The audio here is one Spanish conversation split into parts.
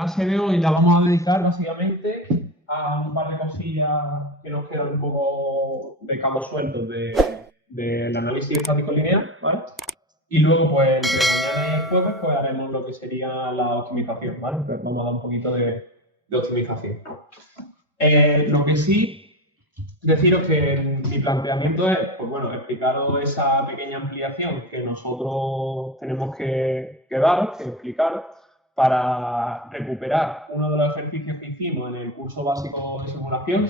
clase de hoy la vamos a dedicar básicamente a un par de cosillas que nos quedan un poco de cabos sueltos del análisis estático lineal, ¿vale? Y luego, pues, entre mañana y el jueves, pues haremos lo que sería la optimización, ¿vale? Entonces vamos a dar un poquito de optimización. Lo que sí deciros que mi planteamiento es, pues bueno, explicaros esa pequeña ampliación que nosotros tenemos que daros, que explicaros, para recuperar uno de los ejercicios que hicimos en el curso básico de simulación,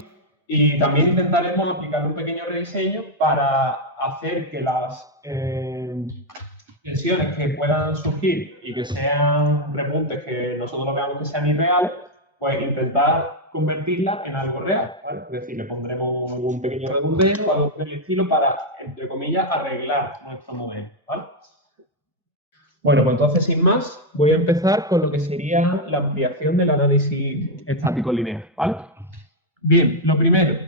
y también intentaremos aplicar un pequeño rediseño para hacer que las tensiones que puedan surgir y que sean repuntes que nosotros veamos que sean irreales, pues intentar convertirlas en algo real, ¿vale? Es decir, le pondremos algún pequeño redondeo o algo por el estilo para, entre comillas, arreglar nuestro modelo, ¿vale? Bueno, pues entonces, sin más, voy a empezar con lo que sería la ampliación del análisis estático lineal, ¿vale? Bien, lo primero,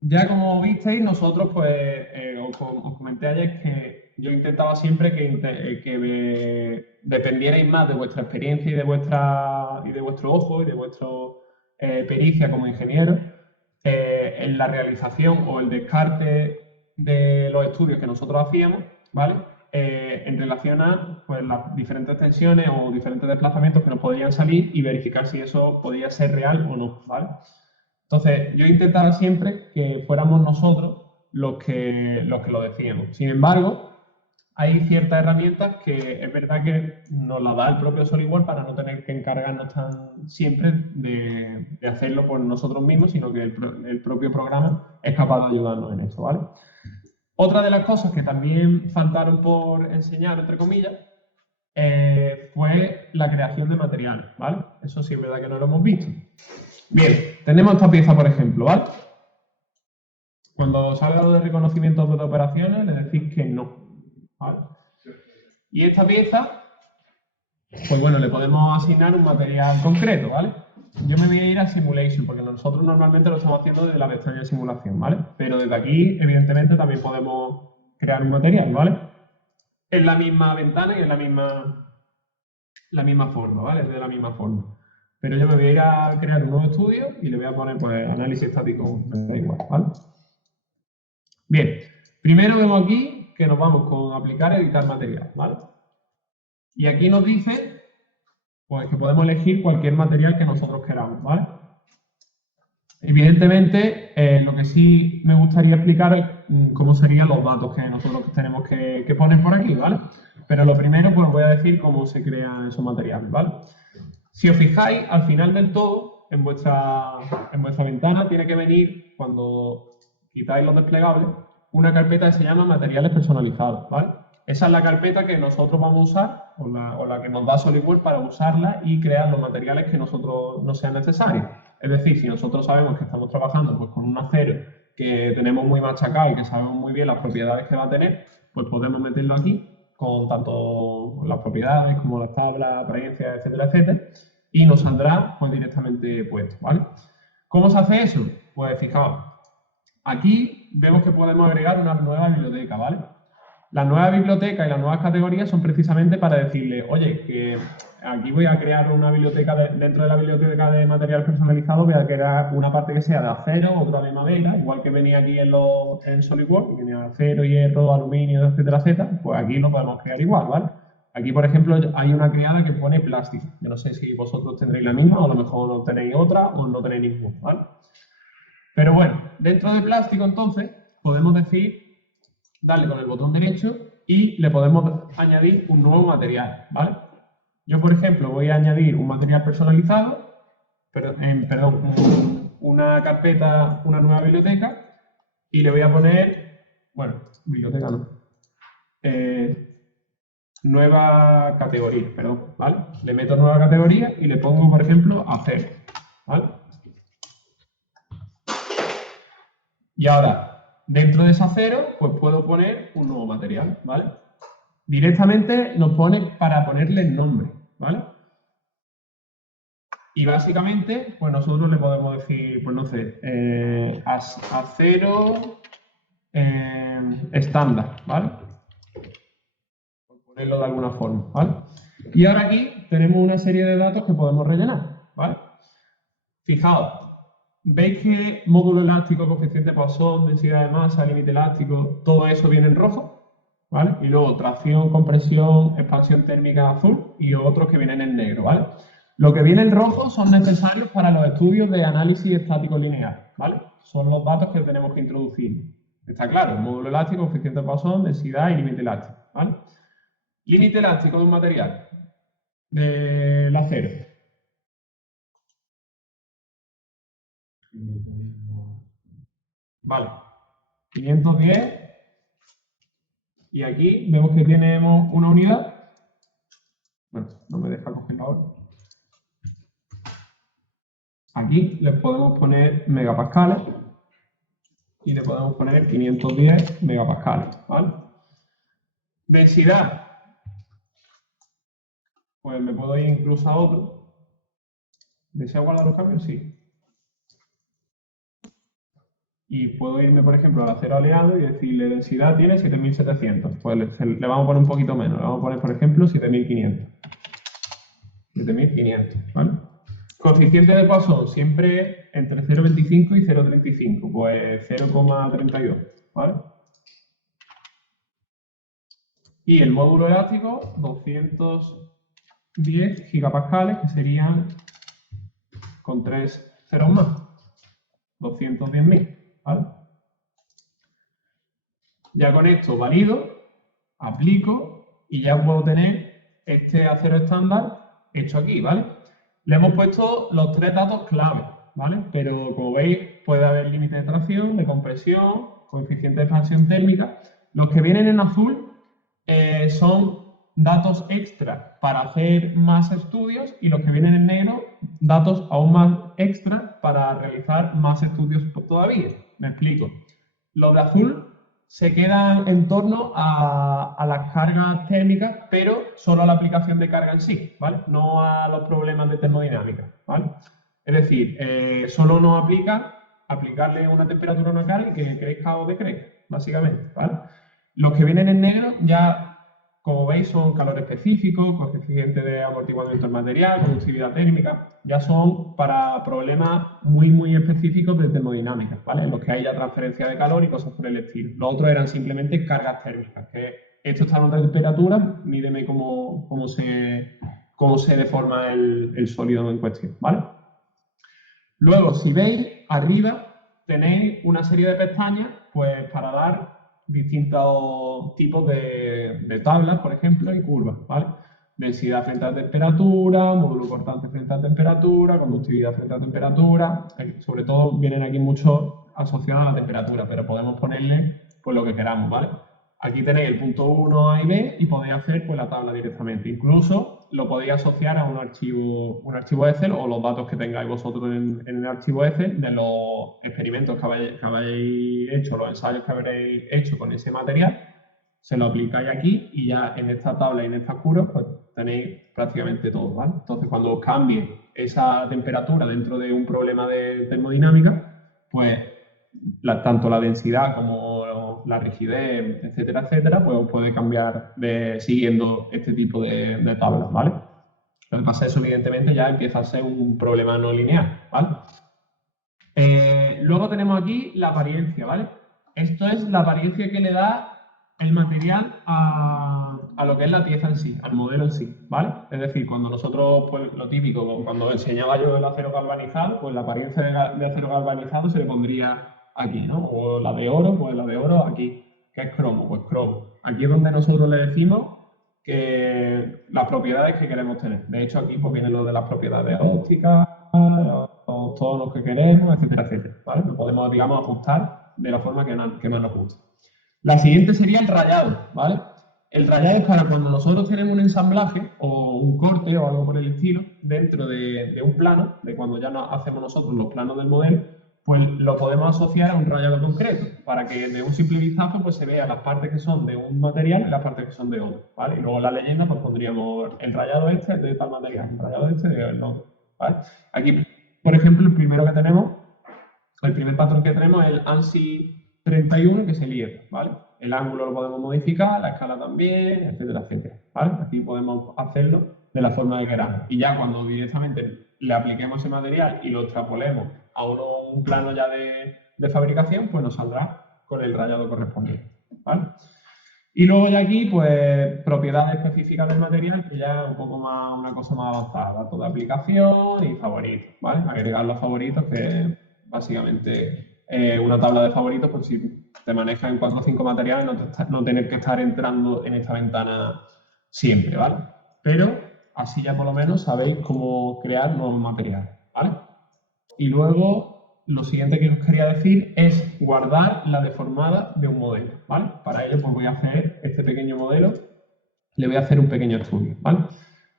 ya como visteis, nosotros, pues, os comenté ayer que yo intentaba siempre que dependierais más de vuestra experiencia y de vuestro ojo y de vuestra pericia como ingeniero en la realización o el descarte de los estudios que nosotros hacíamos, ¿vale? En relación a, pues, las diferentes tensiones o diferentes desplazamientos que nos podían salir y verificar si eso podía ser real o no, ¿vale? Entonces, yo intentaba siempre que fuéramos nosotros los que lo decíamos. Sin embargo, hay ciertas herramientas que es verdad que nos las da el propio SolidWorks para no tener que encargarnos tan siempre de hacerlo por nosotros mismos, sino que el propio programa es capaz de ayudarnos en eso, ¿vale? Otra de las cosas que también faltaron por enseñar, entre comillas, fue la creación de materiales, ¿vale? Eso sí es verdad que no lo hemos visto. Bien, tenemos esta pieza, por ejemplo, ¿vale? Cuando os hablo de reconocimiento de operaciones, le decís que no, ¿vale? Y esta pieza, pues bueno, le podemos asignar un material concreto, ¿vale? Yo me voy a ir a Simulation, porque nosotros normalmente lo estamos haciendo desde la pestaña de simulación, ¿vale? Pero desde aquí, evidentemente, también podemos crear un material, ¿vale? Es la misma ventana y es la misma forma, ¿vale? Es de la misma forma. Pero yo me voy a ir a crear un nuevo estudio y le voy a poner, pues, análisis estático, me da igual, ¿vale? Bien, primero vemos aquí que nos vamos con aplicar, editar material, ¿vale? Y aquí nos dice, pues, que podemos elegir cualquier material que nosotros queramos, ¿vale? Evidentemente, lo que sí me gustaría explicar es cómo serían los datos que nosotros tenemos que poner por aquí, ¿vale? Pero lo primero, pues, voy a decir cómo se crean esos materiales, ¿vale? Si os fijáis, al final del todo, en vuestra ventana tiene que venir, cuando quitáis los desplegables, una carpeta que se llama materiales personalizados, ¿vale? Esa es la carpeta que nosotros vamos a usar, o la que nos da SolidWorks para usarla y crear los materiales que nosotros no sean necesarios. Es decir, si nosotros sabemos que estamos trabajando, pues, con un acero que tenemos muy machacado y que sabemos muy bien las propiedades que va a tener, pues podemos meterlo aquí con tanto las propiedades como las tablas, apariencias, etcétera, etcétera, y nos saldrá, pues, directamente puesto, ¿vale? ¿Cómo se hace eso? Pues fijaos, aquí vemos que podemos agregar una nueva biblioteca, ¿vale? Las nuevas bibliotecas y las nuevas categorías son precisamente para decirle, oye, que aquí voy a crear una biblioteca, dentro de la biblioteca de material personalizado voy a crear una parte que sea de acero, otra de madera, igual que venía aquí en SolidWorks, que venía acero, hierro, aluminio, etcétera, etcétera, pues aquí lo podemos crear igual, ¿vale? Aquí, por ejemplo, hay una creada que pone plástico. Yo no sé si vosotros tendréis la misma, o a lo mejor no tenéis otra, o no tenéis ninguna, ¿vale? Pero bueno, dentro de plástico, entonces, podemos decir, darle con el botón derecho y le podemos añadir un nuevo material, ¿vale? Yo, por ejemplo, voy a añadir un material personalizado, una carpeta, una nueva biblioteca, y le voy a poner, bueno, biblioteca no, nueva categoría, perdón, ¿vale? Le meto nueva categoría y le pongo, por ejemplo, acero, ¿vale? Y ahora, dentro de ese acero, pues puedo poner un nuevo material, ¿vale? Directamente nos pone para ponerle el nombre, ¿vale? Y básicamente, pues nosotros le podemos decir, pues no sé, acero estándar, ¿vale? Por ponerlo de alguna forma, ¿vale? Y ahora aquí tenemos una serie de datos que podemos rellenar, ¿vale? Fijaos, ¿veis que módulo elástico, coeficiente Poisson, densidad de masa, límite elástico, todo eso viene en rojo? ¿Vale? Y luego tracción, compresión, expansión térmica azul y otros que vienen en negro, ¿vale? Lo que viene en rojo son necesarios para los estudios de análisis estático lineal, ¿vale? Son los datos que tenemos que introducir. Está claro, módulo elástico, coeficiente Poisson, densidad y límite elástico, ¿vale? Límite elástico de un material, del acero. Vale, 510. Y aquí vemos que tenemos una unidad. Bueno, no me deja coger ahora. Aquí le podemos poner megapascales y le podemos poner 510 megapascales, ¿vale? Densidad. Pues me puedo ir incluso a otro. ¿Desea guardar los cambios? Sí. Y puedo irme, por ejemplo, al acero aleado y decirle densidad tiene 7700. Pues le vamos a poner un poquito menos. Le vamos a poner, por ejemplo, 7500. 7500, ¿vale? Coeficiente de Poisson siempre entre 0,25 y 0,35, pues 0,32, ¿vale? Y el módulo elástico, 210 gigapascales, que serían con 3 ceros más, 210.000, ¿vale? Ya con esto valido, aplico y ya puedo tener este acero estándar hecho aquí, ¿vale? Le hemos puesto los tres datos clave, ¿vale? Pero como veis, puede haber límite de tracción, de compresión, coeficiente de expansión térmica. Los que vienen en azul son datos extra para hacer más estudios y los que vienen en negro, datos aún más extra para realizar más estudios todavía. Me explico. Los de azul se quedan en torno a las cargas térmicas, pero solo a la aplicación de carga en sí, ¿vale? No a los problemas de termodinámica, ¿vale? Es decir, solo nos aplica aplicarle una temperatura a una carga y que crezca o decrezca, básicamente, ¿vale? Los que vienen en negro ya, como veis, son calor específico, coeficiente de amortiguamiento del material, conductividad térmica, ya son para problemas muy específicos de termodinámica, ¿vale? En los que hay ya transferencia de calor y cosas por el estilo. Los otros eran simplemente cargas térmicas, que esto está a otra temperatura, mídeme cómo se deforma el sólido en cuestión, ¿vale? Luego, si veis, arriba tenéis una serie de pestañas pues, para dar distintos tipos de tablas, por ejemplo, y curvas, ¿vale? Densidad frente a temperatura, módulo cortante frente a temperatura, conductividad frente a temperatura. Sobre todo vienen aquí muchos asociados a la temperatura, pero podemos ponerle pues, lo que queramos, ¿vale? Aquí tenéis el punto 1 A y B y podéis hacer pues, la tabla directamente. Incluso lo podéis asociar a un archivo Excel o los datos que tengáis vosotros en el archivo Excel de los experimentos que habéis hecho, los ensayos que habréis hecho con ese material. Se lo aplicáis aquí y ya en esta tabla y en estas curvas pues tenéis prácticamente todo, ¿vale? Entonces cuando os cambie esa temperatura dentro de un problema de termodinámica, pues tanto la densidad como la rigidez, etcétera, pues os puede cambiar siguiendo este tipo de tablas, ¿vale? Lo que pasa es que eso, evidentemente, ya empieza a ser un problema no lineal, ¿vale? Luego tenemos aquí la apariencia, ¿vale? Esto es la apariencia que le da el material a lo que es la pieza en sí, al modelo en sí, ¿vale? Es decir, cuando nosotros, pues lo típico, cuando enseñaba yo el acero galvanizado, pues la apariencia de acero galvanizado se le pondría aquí, ¿no? O la de oro, pues la de oro aquí. ¿Qué es cromo? Pues cromo. Aquí es donde nosotros le decimos que las propiedades que queremos tener. De hecho, aquí pues viene lo de las propiedades ópticas, los tonos que queremos, etcétera, ¿vale? Lo podemos, digamos, ajustar de la forma que más nos guste. La siguiente sería el rayado, ¿vale? El rayado es para cuando nosotros tenemos un ensamblaje o un corte o algo por el estilo dentro de un plano, de cuando ya hacemos nosotros los planos del modelo, pues lo podemos asociar a un rayado concreto, para que de un simple vistazo pues se vea las partes que son de un material y las partes que son de otro, ¿vale? Y luego en la leyenda pues pondríamos el rayado este de tal material, el rayado este de otro, ¿vale? Aquí, por ejemplo, el primero que tenemos, el primer patrón que tenemos es el ANSI 31, que es el hierro, ¿vale? el ángulo lo podemos modificar, la escala también, etcétera, etcétera, ¿vale? Aquí podemos hacerlo de la forma que queramos. Y ya cuando directamente le apliquemos ese material y lo extrapolemos a un plano ya de fabricación, pues nos saldrá con el rayado correspondiente, ¿vale? Y luego ya aquí, pues, propiedades específicas del material, que ya es un poco más, una cosa más avanzada, datos de aplicación y favoritos, ¿vale? Agregar los favoritos, que básicamente una tabla de favoritos, por si te manejas en 4 o 5 materiales, no tener que estar entrando en esta ventana siempre, ¿vale? Pero así ya por lo menos sabéis cómo crear nuevos materiales, ¿vale? Y luego, lo siguiente que os quería decir es guardar la deformada de un modelo, ¿vale? Para ello, pues voy a hacer este pequeño modelo, le voy a hacer un pequeño estudio, ¿vale?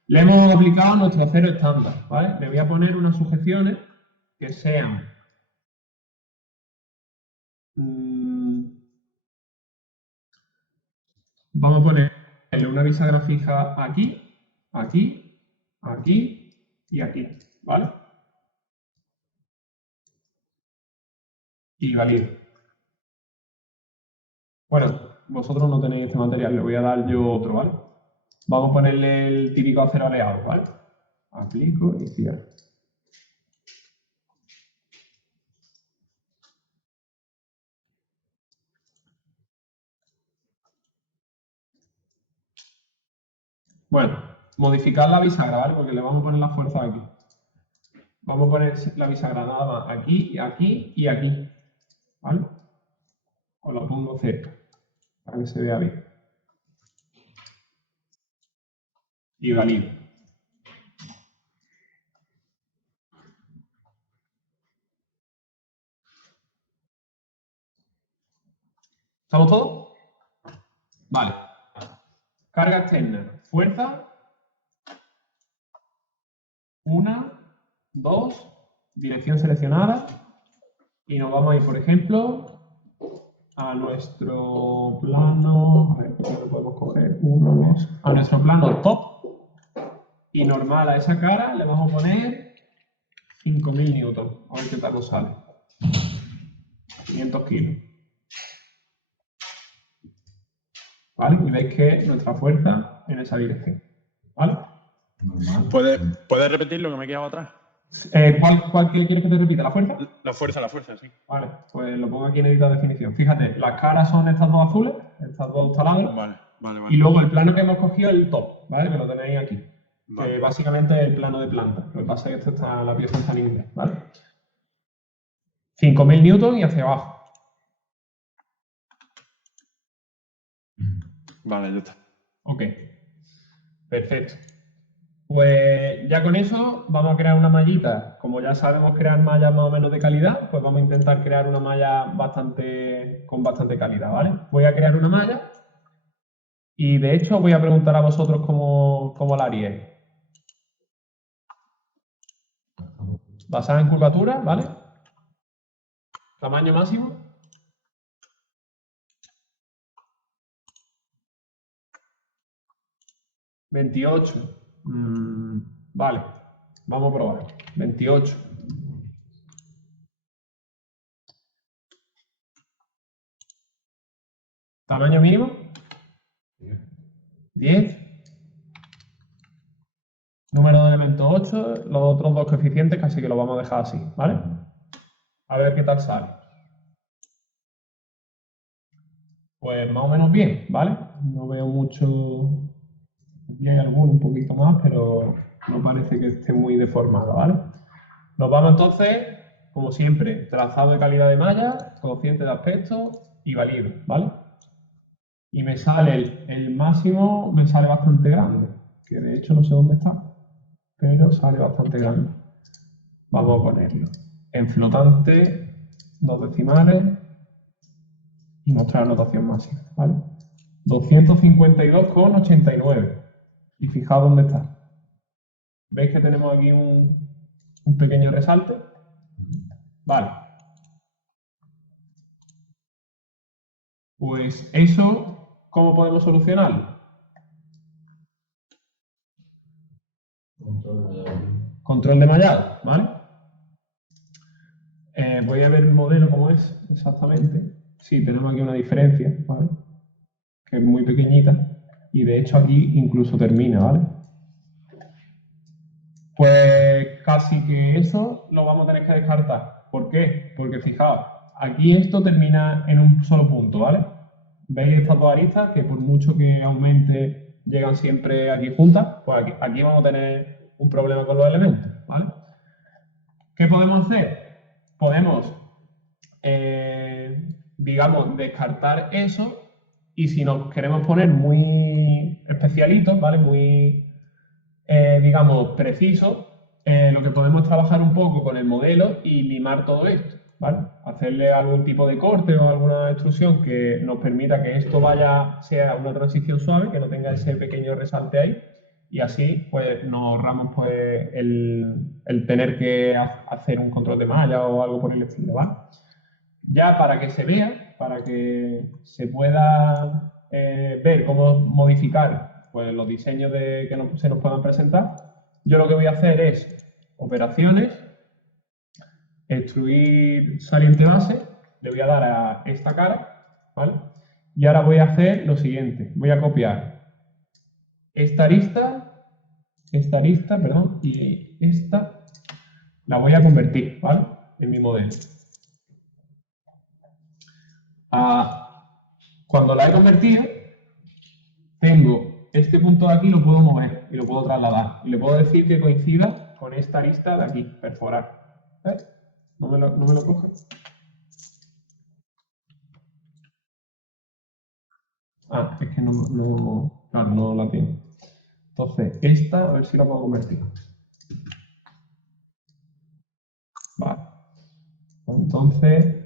Le hemos aplicado nuestro acero estándar, ¿vale? Le voy a poner unas sujeciones que sean... vamos a ponerle una bisagra fija aquí, aquí, aquí y aquí, ¿vale? Y valido. Bueno, vosotros no tenéis este material, le voy a dar yo otro, ¿vale? Vamos a ponerle el típico acero aleado, ¿vale? Aplico y cierro. Bueno, modificar la bisagra, ¿vale? Porque le vamos a poner la fuerza aquí. Vamos a poner la bisagra nada más aquí, aquí y aquí, ¿vale? Os la pongo cerca, para que se vea bien. Y valido. ¿Estamos todos? Vale. Carga externa. Fuerza. 1, 2. Dirección seleccionada. Y nos vamos a ir, por ejemplo, a nuestro plano. A ver, ¿qué plano podemos coger? 1, 2. A nuestro plano top. Y normal a esa cara le vamos a poner 5000 newtons. A ver qué tal nos sale. 500 kilos. ¿Vale? Y veis que nuestra fuerza en esa dirección. ¿Vale? ¿Puedes repetir lo que me he quedado atrás? ¿Cuál quieres que te repita? ¿La fuerza? La fuerza, sí. Vale, pues lo pongo aquí en editar definición. Fíjate, las caras son estas dos azules, estas dos taladros. Vale. Y luego el plano que hemos cogido es el top, ¿vale? Que lo tenéis aquí. Vale. Que básicamente es el plano de planta. Lo que pasa es que la pieza está en inglés, ¿vale? 5000 newtons y hacia abajo. Vale, ya está. Ok. Perfecto. Pues ya con eso vamos a crear una mallita. Como ya sabemos crear mallas más o menos de calidad, pues vamos a intentar crear una malla con bastante calidad, ¿vale? Voy a crear una malla y de hecho voy a preguntar a vosotros cómo la haríais. Basada en curvatura, ¿vale? Tamaño máximo. $28. Vale, vamos a probar. 28. Tamaño mínimo. 10. Número de elementos 8. Los otros dos coeficientes casi que lo vamos a dejar así, ¿vale? A ver qué tal sale. Pues más o menos bien, ¿vale? No veo mucho... Aquí hay alguno un poquito más, pero no parece que esté muy deformado, ¿vale? Nos vamos entonces, como siempre, trazado de calidad de malla, cociente de aspecto y válido, ¿vale? Y me sale el máximo, me sale bastante grande, que de hecho no sé dónde está, pero sale bastante grande. Vamos a ponerlo en flotante, 2 decimales y mostrar anotación máxima, ¿vale? 252,89. Y fijaos dónde está. ¿Veis que tenemos aquí un pequeño resalte? Vale. Pues eso, ¿cómo podemos solucionarlo? Control de mallado, ¿vale? Voy a ver el modelo cómo es exactamente. Sí, tenemos aquí una diferencia, ¿vale? que es muy pequeñita, y de hecho aquí incluso termina, ¿vale? Pues casi que eso lo vamos a tener que descartar. ¿Por qué? Porque fijaos, aquí esto termina en un solo punto, ¿vale? ¿Veis estas dos aristas que por mucho que aumente llegan siempre aquí juntas? Pues aquí vamos a tener un problema con los elementos, ¿vale? ¿Qué podemos hacer? Podemos, digamos, descartar eso y si nos queremos poner muy especialitos, ¿vale? Muy, digamos, precisos, lo que podemos trabajar un poco con el modelo y limar todo esto, ¿vale? Hacerle algún tipo de corte o alguna extrusión que nos permita que esto sea una transición suave, que no tenga ese pequeño resalte ahí, y así pues nos ahorramos pues el tener que hacer un control de malla o algo por el estilo, ¿vale? Ya para que se vea, para que se pueda ver cómo modificar pues, los diseños que se nos puedan presentar, yo lo que voy a hacer es operaciones, extruir saliente base, le voy a dar a esta cara, ¿vale? Y ahora voy a hacer lo siguiente, voy a copiar esta arista, perdón, y esta la voy a convertir, ¿vale? En mi modelo. Cuando la he convertido, tengo este punto de aquí, lo puedo mover y lo puedo trasladar. Y le puedo decir que coincida con esta arista de aquí, perforar. ¿Ves? No me lo coge. Ah, es que claro, no la tiene. Entonces, esta, a ver si la puedo convertir. Vale. Pues entonces,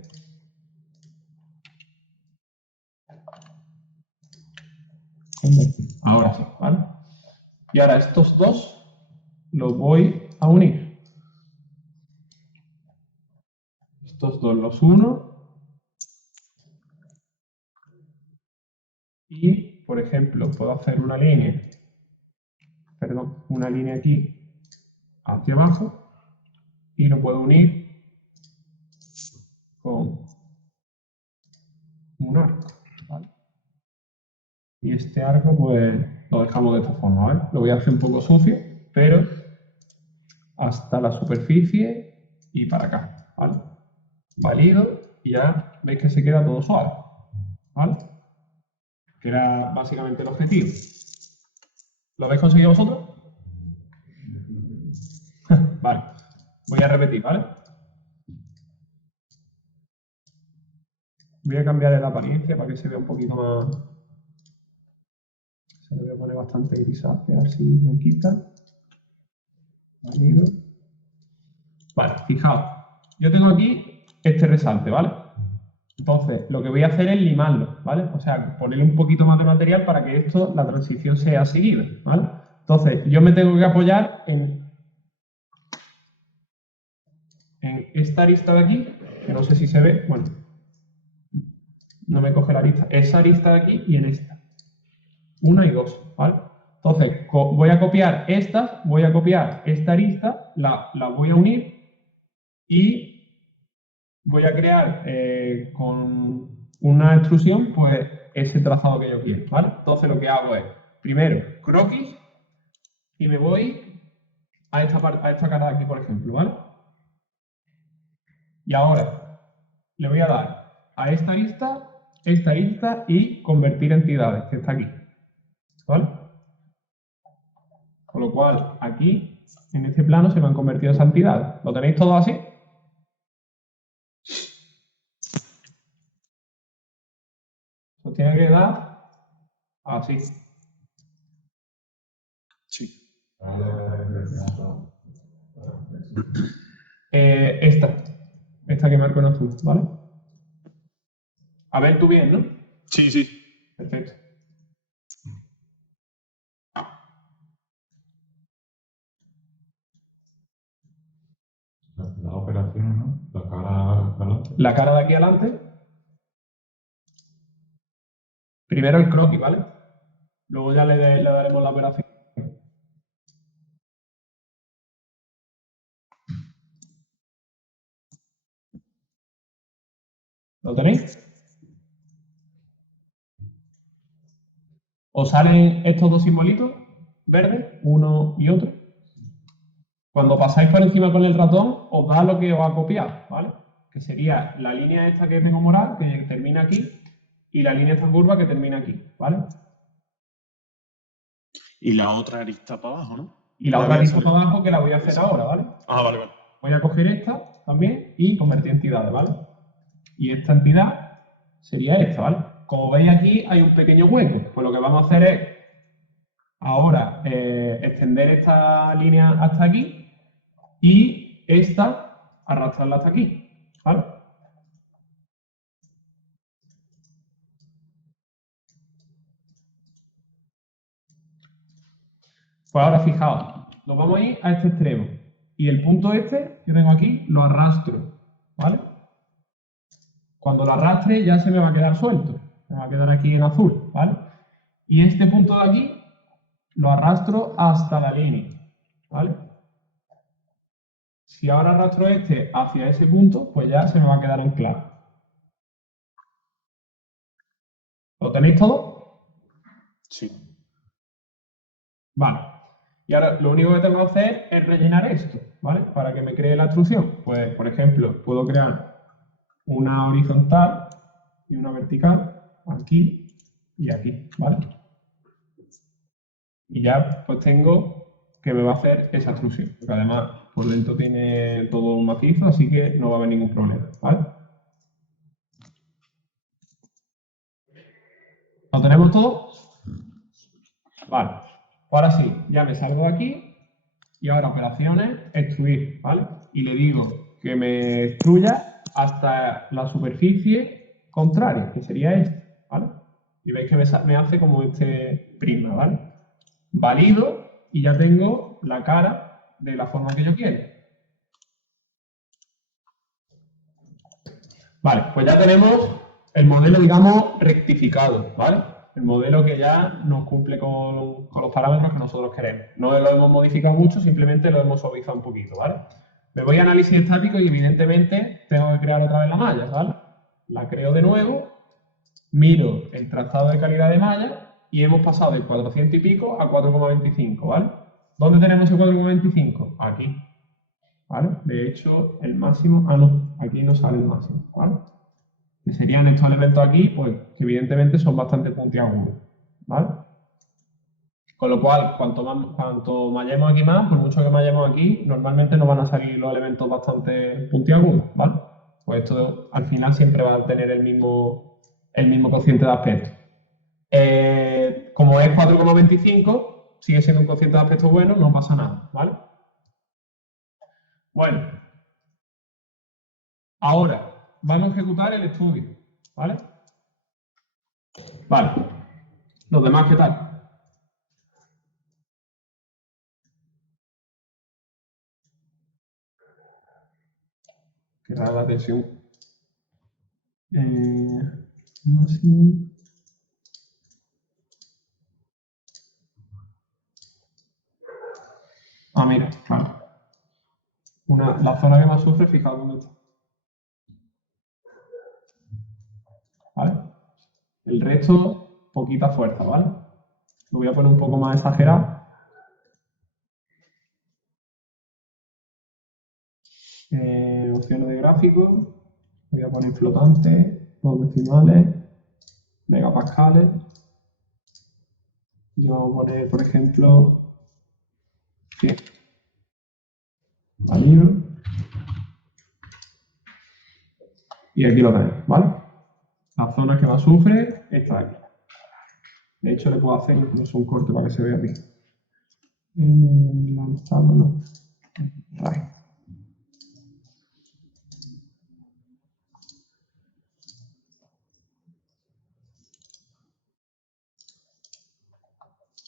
ahora sí, ¿vale? Y ahora estos dos los voy a unir. Estos dos los uno. Y, por ejemplo, puedo hacer una línea aquí hacia abajo y lo puedo unir con un arco, ¿vale? Y este arco pues lo dejamos de esta forma, ¿vale? Lo voy a hacer un poco sucio, pero hasta la superficie y para acá, ¿vale? Valido y ya veis que se queda todo suave, ¿vale? Que era básicamente el objetivo. ¿Lo habéis conseguido vosotros? Vale, voy a repetir, ¿vale? Voy a cambiar la apariencia para que se vea un poquito más. Se lo voy a poner bastante grisácea, así blanquita. Valido. Vale, fijaos, yo tengo aquí este resalte, ¿vale? Entonces, lo que voy a hacer es limarlo, ¿vale? O sea, ponerle un poquito más de material para que la transición sea seguida, ¿vale? Entonces, yo me tengo que apoyar en esta arista de aquí, que no sé si se ve, bueno, no me coge la arista, esa arista de aquí y en esta. Una y dos, ¿vale? Entonces, voy a copiar esta arista, la voy a unir y voy a crear con una extrusión, pues, ese trazado que yo quiero, ¿vale? Entonces, lo que hago es, primero, croquis y me voy a esta cara de aquí, por ejemplo, ¿vale? Y ahora le voy a dar a esta arista y convertir entidades, que está aquí, ¿vale? Con lo cual, aquí, en este plano, se me han convertido esas entidades. ¿Lo tenéis todo así? Os tiene que dar así. Sí. Esta que marco en azul, ¿vale? A ver tú bien, ¿no? Sí, sí. Perfecto. La operación, ¿no? La cara adelante. La cara de aquí adelante. Primero el croquis, ¿vale? Luego ya le daremos la operación. ¿Lo tenéis? Os salen estos dos simbolitos verdes, uno y otro. Cuando pasáis por encima con el ratón, os da lo que os ha copiado, ¿vale? Que sería la línea esta que tengo morada, que termina aquí, y la línea esta curva que termina aquí, ¿vale? Y la otra arista para abajo, ¿no? Y la otra arista para abajo que la voy a hacer ahora, ¿vale? Ah, vale, vale. Voy a coger esta también y convertir entidades, ¿vale? Y esta entidad sería esta, ¿vale? Como veis aquí hay un pequeño hueco, pues lo que vamos a hacer es ahora extender esta línea hasta aquí y esta arrastrarla hasta aquí, ¿vale? Pues ahora fijaos, nos vamos a ir a este extremo y el punto este que tengo aquí lo arrastro, ¿vale? Cuando lo arrastre ya se me va a quedar suelto, me va a quedar aquí en azul, ¿vale? Y este punto de aquí lo arrastro hasta la línea, ¿vale? Si ahora arrastro este hacia ese punto, pues ya se me va a quedar en claro. ¿Lo tenéis todo? Sí. Vale. Y ahora lo único que tengo que hacer es rellenar esto, ¿vale? Para que me cree la extrusión. Pues, por ejemplo, puedo crear una horizontal y una vertical aquí y aquí, ¿vale? Y ya pues tengo que me va a hacer esa extrusión, porque además por dentro tiene todo un macizo, así que no va a haber ningún problema, ¿vale? ¿Lo tenemos todo? Vale. Ahora sí, ya me salgo de aquí y ahora operaciones, extruir, ¿vale? Y le digo que me extruya hasta la superficie contraria, que sería esta, ¿vale? Y veis que me hace como este prisma, ¿vale? Valido y ya tengo la cara de la forma que yo quiero. Vale, pues ya tenemos el modelo, digamos, rectificado, ¿vale? El modelo que ya nos cumple con los parámetros que nosotros queremos. No lo hemos modificado mucho, simplemente lo hemos suavizado un poquito, ¿vale? Me voy a análisis estático y evidentemente tengo que crear otra vez la malla, ¿vale? La creo de nuevo, miro el trazado de calidad de malla y hemos pasado de 400 y pico a 4,25, ¿vale? ¿Dónde tenemos el 4,25? Aquí, ¿vale? De hecho, el máximo, no, aquí no sale el máximo, ¿vale? Que serían estos elementos aquí, pues que evidentemente son bastante puntiagudos, ¿vale? Con lo cual, cuanto mallemos aquí más, por mucho que mallemos aquí, normalmente nos van a salir los elementos bastante puntiagudos, ¿vale? Pues esto al final siempre va a tener el mismo cociente de aspecto. Como es 4,25, sigue siendo un cociente de aspecto bueno, no pasa nada, ¿vale? Bueno, ahora vamos a ejecutar el estudio, ¿vale? Vale. ¿Los demás qué tal? Qué rara la tensión. Máximo. Mira, claro. La zona que más sufre, fijaos dónde está. ¿Vale? El resto, poquita fuerza, ¿vale? Lo voy a poner un poco más exagerado. Opciones de gráfico. Voy a poner flotante, dos decimales, megapascales. Y vamos a poner, por ejemplo, 100. Válido. Y aquí lo tenemos, ¿vale? La zona que más sufre está aquí. De hecho, le puedo hacer incluso un corte para que se vea bien. Lanzado, no. Ahí.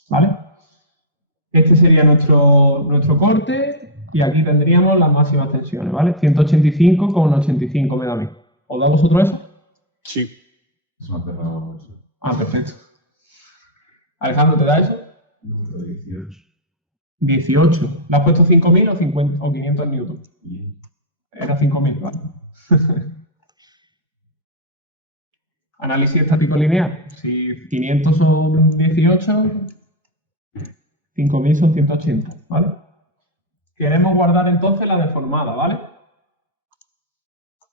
¿Vale? Este sería nuestro corte y aquí tendríamos las máximas tensiones, ¿vale? 185,85 me da a mí. ¿Os da a vosotros eso? Sí. Se me ha cerrado eso. Perfecto. Alejandro, ¿te da eso? 18. 18. ¿Le has puesto 5.000 o 50 o 500 newton? Era 5.000, ¿vale? Análisis estático lineal. Si 500 son 18, 5000 son 180, ¿vale? Queremos guardar entonces la deformada, ¿vale?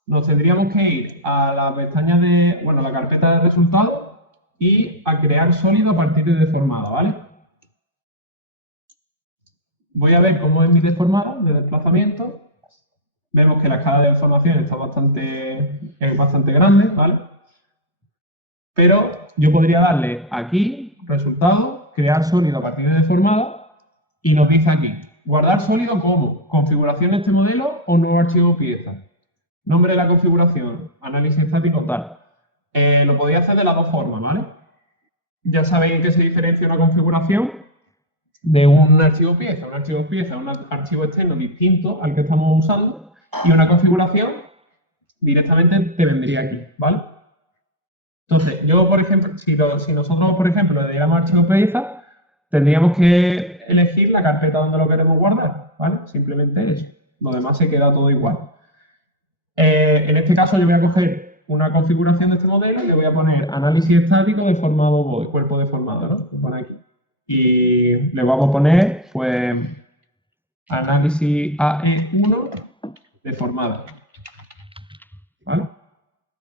Nos tendríamos que ir a la pestaña de, bueno, la carpeta de resultados y a crear sólido a partir de deformada, ¿vale? Voy a ver cómo es mi deformada de desplazamiento. Vemos que la escala de deformación está es bastante grande, ¿vale? Pero yo podría darle aquí, resultado, crear sólido a partir de deformada, y nos dice aquí, guardar sólido como configuración de este modelo o nuevo archivo pieza. Nombre de la configuración, análisis estático, tal. Lo podía hacer de las dos formas, ¿vale? Ya sabéis en qué se diferencia una configuración de un archivo pieza. Un archivo pieza es un archivo externo distinto al que estamos usando, y una configuración directamente te vendría aquí, ¿vale? Entonces, yo, por ejemplo, si nosotros, por ejemplo, le diéramos archivo pieza, tendríamos que elegir la carpeta donde lo queremos guardar, ¿vale? Simplemente eso. Lo demás se queda todo igual. En este caso, yo voy a coger una configuración de este modelo y le voy a poner análisis estático deformado body, cuerpo deformado, ¿no? Lo pone aquí. Y le vamos a poner, pues, análisis AE1 deformado. ¿Vale?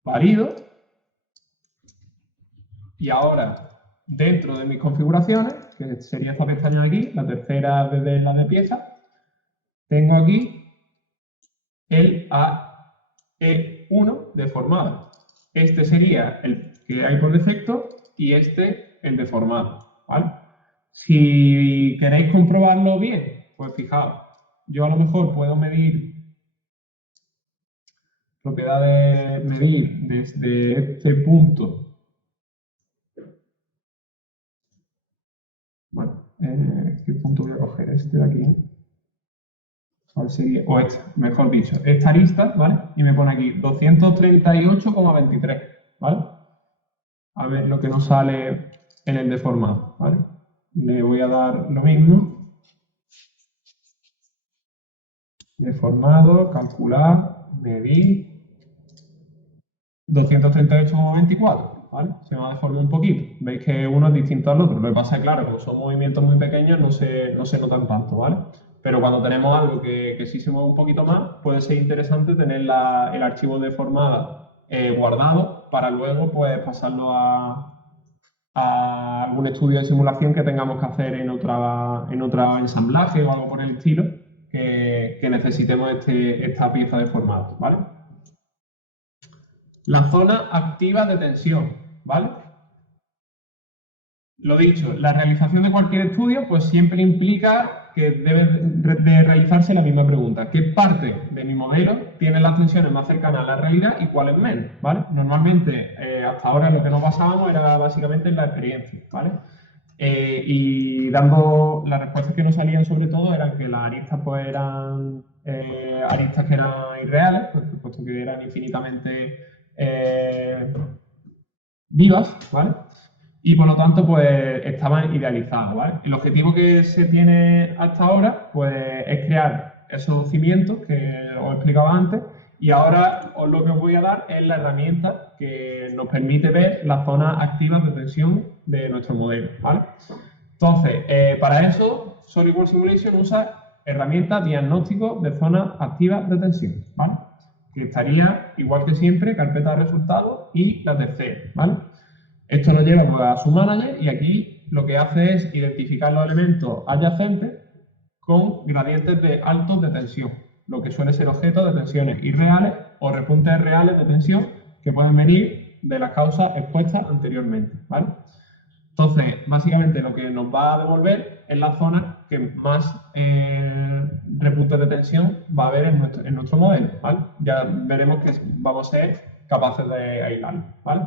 Válido. Y ahora, dentro de mis configuraciones, que sería esta pestaña de aquí, la tercera desde la de pieza, tengo aquí el AE1 deformado. Este sería el que hay por defecto y este el deformado, ¿vale? Si queréis comprobarlo bien, pues fijaos, yo a lo mejor puedo medir propiedad de medir desde este punto. Bueno, ¿qué punto voy a coger? Este de aquí. ¿Cuál sería? O este, mejor dicho, esta lista, ¿vale? Y me pone aquí 238,23, ¿vale? A ver lo que nos sale en el deformado, ¿vale? Le voy a dar lo mismo. Deformado, calcular, medir. 238,24, ¿vale? Se me va a deformar un poquito. Veis que uno es distinto al otro. Lo que pasa es, claro, como son movimientos muy pequeños, no se notan tanto, ¿vale? Pero cuando tenemos algo que sí se mueve un poquito más, puede ser interesante tener el archivo deformada guardado para luego, pues, pasarlo a algún estudio de simulación que tengamos que hacer en otra ensamblaje o algo por el estilo, que necesitemos esta pieza deformada, ¿vale? La zona activa de tensión, ¿vale? Lo dicho, la realización de cualquier estudio pues siempre implica que debe de realizarse la misma pregunta. ¿Qué parte de mi modelo tiene las tensiones más cercanas a la realidad y cuáles menos? ¿Vale? Normalmente, hasta ahora lo que nos basábamos era básicamente en la experiencia, ¿vale? Y dando las respuestas que nos salían sobre todo eran que las aristas pues eran aristas que eran irreales, puesto que eran infinitamente vivas, ¿vale? Y por lo tanto, pues estaban idealizadas, ¿vale? El objetivo que se tiene hasta ahora, pues es crear esos cimientos que os explicaba antes, y ahora lo que os voy a dar es la herramienta que nos permite ver las zonas activas de tensión de nuestro modelo, ¿vale? Entonces, para eso, SolidWorks Simulation usa herramienta diagnóstico de zonas activas de tensión, ¿vale? Que estaría, igual que siempre, carpeta de resultados y la tercera, ¿vale? Esto nos lleva pues, a su manager y aquí lo que hace es identificar los elementos adyacentes con gradientes de altos de tensión, lo que suele ser objeto de tensiones irreales o repuntes reales de tensión que pueden venir de las causas expuestas anteriormente, ¿vale? Entonces, básicamente lo que nos va a devolver es la zona que más repuntes de tensión va a haber en nuestro modelo, ¿vale? Ya veremos que vamos a ser capaces de aislarlo, ¿vale?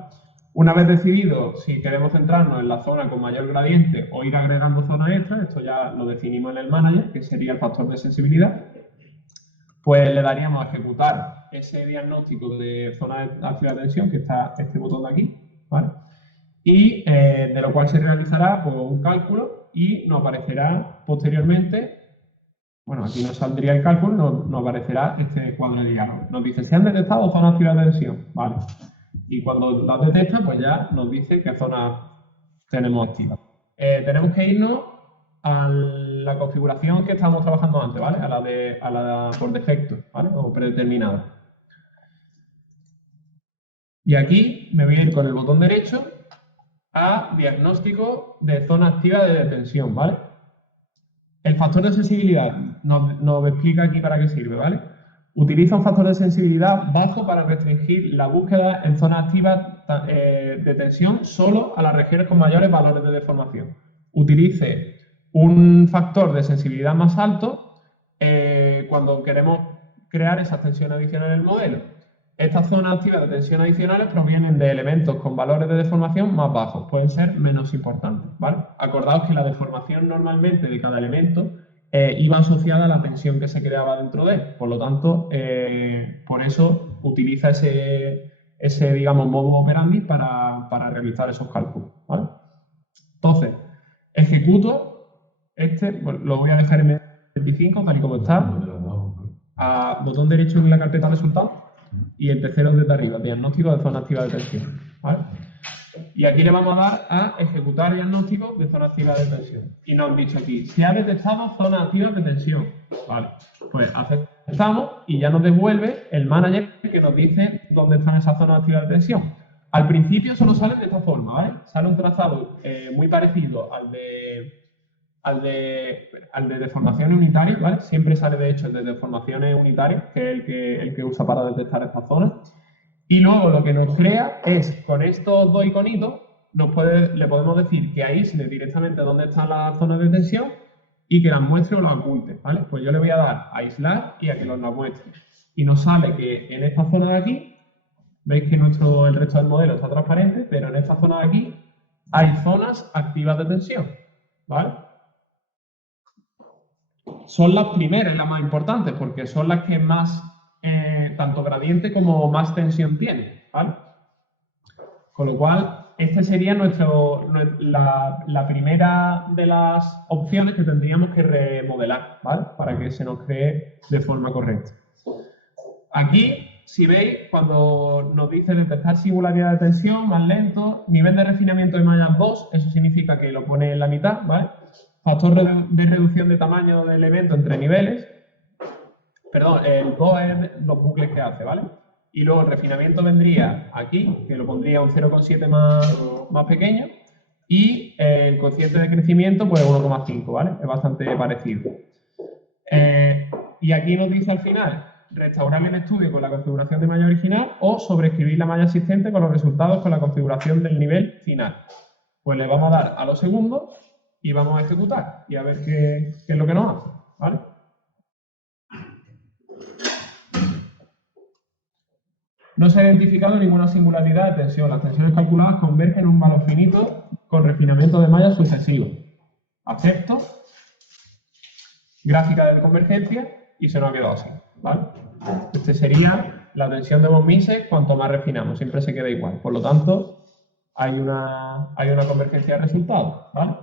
Una vez decidido si queremos centrarnos en la zona con mayor gradiente o ir agregando zonas extras, esto ya lo definimos en el manager, que sería el factor de sensibilidad, pues le daríamos a ejecutar ese diagnóstico de zona activa de tensión, que está este botón de aquí, ¿vale? Y de lo cual se realizará pues, un cálculo y nos aparecerá posteriormente, bueno, aquí nos saldría el cálculo, nos aparecerá este cuadro de diálogo. Nos dice, ¿se han detectado zonas activas de tensión? Vale. Y cuando las detecta, pues ya nos dice qué zona tenemos activa. Tenemos que irnos a la configuración que estábamos trabajando antes, ¿vale? A la por defecto, ¿vale? O predeterminada. Y aquí me voy a ir con el botón derecho a diagnóstico de zona activa de detención, ¿vale? El factor de sensibilidad nos explica aquí para qué sirve, ¿vale? Utiliza un factor de sensibilidad bajo para restringir la búsqueda en zonas activas de tensión solo a las regiones con mayores valores de deformación. Utilice un factor de sensibilidad más alto cuando queremos crear esas tensiones adicionales en el modelo. Estas zonas activas de tensión adicionales provienen de elementos con valores de deformación más bajos, pueden ser menos importantes, ¿vale? Acordaos que la deformación normalmente de cada elemento iba asociada a la tensión que se creaba dentro de él. Por lo tanto, por eso utiliza ese digamos, modus operandi para realizar esos cálculos, ¿vale? Entonces, ejecuto bueno, lo voy a dejar en 25 tal y como está, a botón derecho en la carpeta resultados y el tercero desde arriba, diagnóstico de zona activa de tensión, ¿vale? Y aquí le vamos a dar a ejecutar diagnóstico de zona activa de tensión. Y nos han dicho aquí, se ha detectado zona activa de tensión. Vale, pues aceptamos y ya nos devuelve el manager que nos dice dónde están esas zonas activas de tensión. Al principio solo salen de esta forma, ¿vale? Sale un trazado muy parecido al de deformaciones unitarias, ¿vale? Siempre sale de hecho el de deformaciones unitarias, que es el que usa para detectar esta zona. Y luego lo que nos crea es, con estos dos iconitos, le podemos decir que aísle directamente dónde están las zonas de tensión y que las muestre o las oculte, ¿vale? Pues yo le voy a dar a aislar y a que nos las muestre. Y nos sale que en esta zona de aquí, veis que el resto del modelo está transparente, pero en esta zona de aquí hay zonas activas de tensión, ¿vale? Son las primeras y las más importantes porque son las que más tanto gradiente como más tensión tiene, ¿vale? Con lo cual, este sería la primera de las opciones que tendríamos que remodelar, ¿vale? Para que se nos cree de forma correcta. Aquí, si veis, cuando nos dice detectar singularidad de tensión, más lento, nivel de refinamiento de mallas 2, eso significa que lo pone en la mitad, ¿vale? Factor de reducción de tamaño del elemento entre niveles. Perdón, el 2 es los bucles que hace, ¿vale? Y luego el refinamiento vendría aquí, que lo pondría un 0,7 más pequeño. Y el cociente de crecimiento, pues 1,5, ¿vale? Es bastante parecido. Y aquí nos dice al final, restaurar el estudio con la configuración de malla original o sobreescribir la malla existente con los resultados con la configuración del nivel final. Pues le vamos a dar a los segundos y vamos a ejecutar y a ver qué es lo que nos hace, ¿vale? No se ha identificado ninguna singularidad de tensión. Las tensiones calculadas convergen en un valor finito con refinamiento de mallas sucesivo. Acepto. Gráfica de convergencia y se nos ha quedado así, ¿vale? Este sería la tensión de von Mises cuanto más refinamos. Siempre se queda igual. Por lo tanto, hay una convergencia de resultados, ¿vale?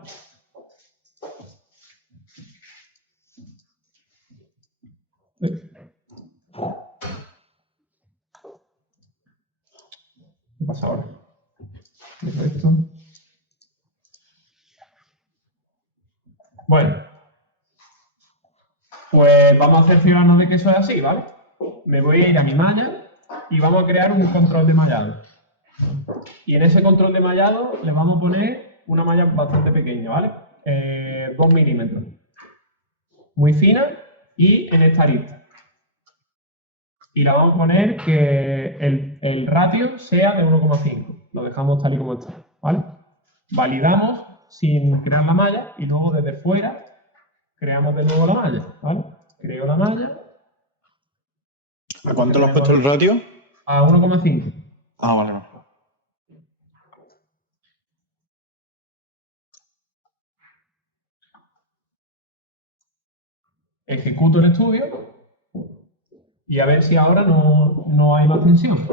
¿Qué pasa ahora? Esto. Bueno, pues vamos a cerciorarnos de que eso es así, ¿vale? Me voy a ir a mi malla y vamos a crear un control de mallado. Y en ese control de mallado le vamos a poner una malla bastante pequeña, ¿vale? 2 milímetros. Muy fina y en esta arista. Y le vamos a poner que el ratio sea de 1,5. Lo dejamos tal y como está, ¿vale? Validamos sin crear la malla y luego desde fuera creamos de nuevo la malla, ¿vale? Creo la malla. ¿A cuánto le has puesto el ratio? A 1,5. Ah, vale, no. Ejecuto el estudio y a ver si ahora no hay más tensión.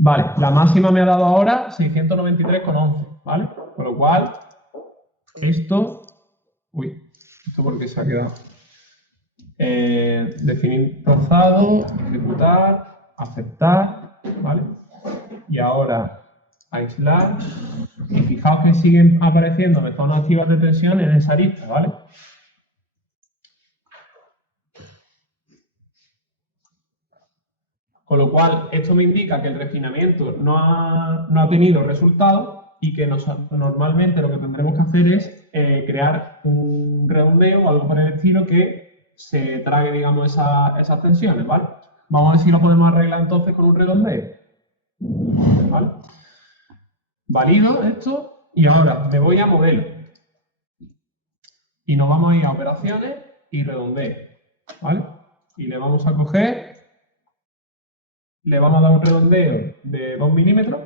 Vale, la máxima me ha dado ahora 693,11, ¿vale? Con lo cual, esto... Uy, ¿esto por qué se ha quedado? Definir trazado, ejecutar, aceptar. ¿vale? Y ahora aislar. Y fijaos que siguen apareciendo zonas activas de tensión en esa lista, ¿vale? Con lo cual, esto me indica que el refinamiento no ha tenido resultados y que normalmente lo que tendremos que hacer es crear un redondeo o algo por el estilo que se trague, digamos, esas tensiones, ¿vale? Vamos a ver si lo podemos arreglar entonces con un redondeo. ¿Vale? Valido esto y ahora me voy a modelo. Y nos vamos a ir a operaciones y redondeo, ¿vale? Y le vamos a coger, le vamos a dar un redondeo de 2 milímetros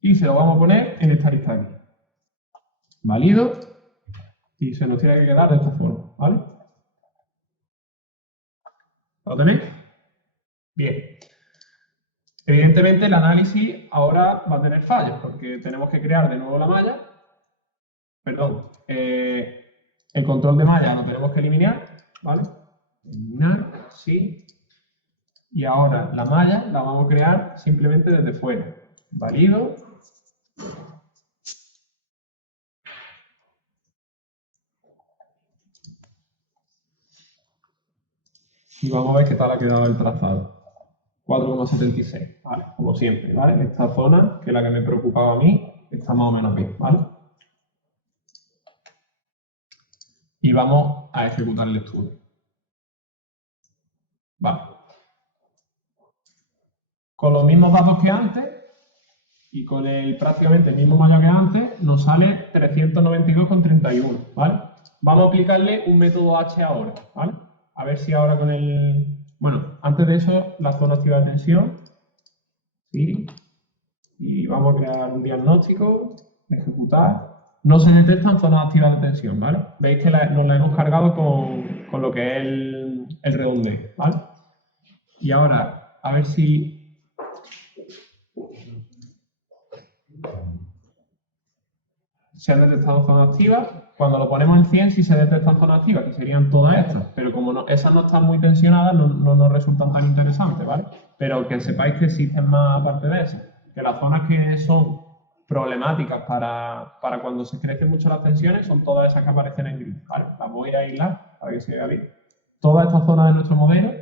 y se lo vamos a poner en esta lista aquí. Válido y se nos tiene que quedar de esta forma, ¿vale? ¿Lo tenéis? Bien. Evidentemente el análisis ahora va a tener fallos porque tenemos que crear de nuevo la malla. Perdón. El control de malla lo tenemos que eliminar, ¿vale? Eliminar, sí. Y ahora la malla la vamos a crear simplemente desde fuera. Valido. Y vamos a ver qué tal ha quedado el trazado. 4,76, ¿vale? Como siempre, ¿vale? Esta zona, que es la que me preocupaba a mí, está más o menos bien, ¿vale? Y vamos a ejecutar el estudio. Vale. Con los mismos datos que antes y con prácticamente el mismo malla que antes, nos sale 392,31, ¿vale? Vamos a aplicarle un método H ahora, ¿vale? A ver si ahora con el... Bueno, antes de eso, la zona activa de tensión. ¿Sí? Y vamos a crear un diagnóstico, ejecutar. No se detectan zonas activas de tensión, ¿vale? Veis que nos la hemos cargado con lo que es el redondeo, ¿vale? Y ahora, a ver si... se han detectado zonas activas. Cuando lo ponemos en 100 sí se detectan zonas activas, que serían todas estas, pero como esas no están muy tensionadas, no nos resultan tan interesantes, ¿vale? Pero que sepáis que existen más aparte de eso, que las zonas que son problemáticas para cuando se crecen mucho las tensiones son todas esas que aparecen en gris, ¿vale? Las voy a aislar para que se vea bien. Todas estas zonas de nuestro modelo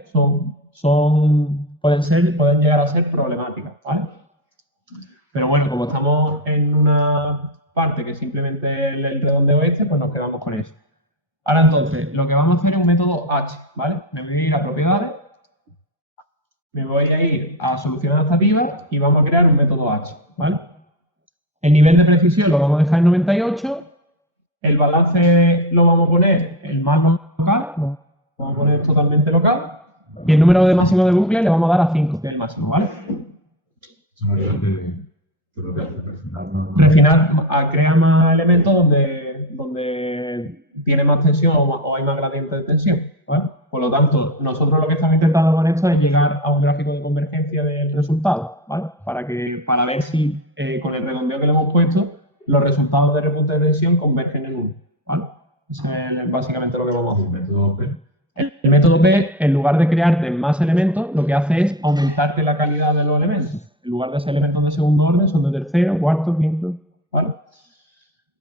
pueden llegar a ser problemáticas, ¿vale? Pero bueno, como estamos en una parte que simplemente el redondeo este, pues nos quedamos con eso. Ahora entonces, lo que vamos a hacer es un método H, ¿vale? Me voy a ir a propiedades, me voy a ir a solución adaptativa y vamos a crear un método H, ¿vale? El nivel de precisión lo vamos a dejar en 98, el balance lo vamos a poner el más local, lo vamos a poner totalmente local, y el número de máximo de bucle le vamos a dar a 5, que es el máximo, ¿vale? Refinar, crea más elementos donde tiene más tensión o hay más gradiente de tensión, ¿vale? Por lo tanto, nosotros lo que estamos intentando con esto es llegar a un gráfico de convergencia del resultado, ¿vale? Para ver si con el redondeo que le hemos puesto, los resultados de repunte de tensión convergen en uno, ¿vale? Eso es básicamente lo que vamos a hacer. El método P, en lugar de crearte más elementos, lo que hace es aumentarte la calidad de los elementos. En lugar de ser elementos de segundo orden, son de tercero, cuarto, quinto, ¿vale?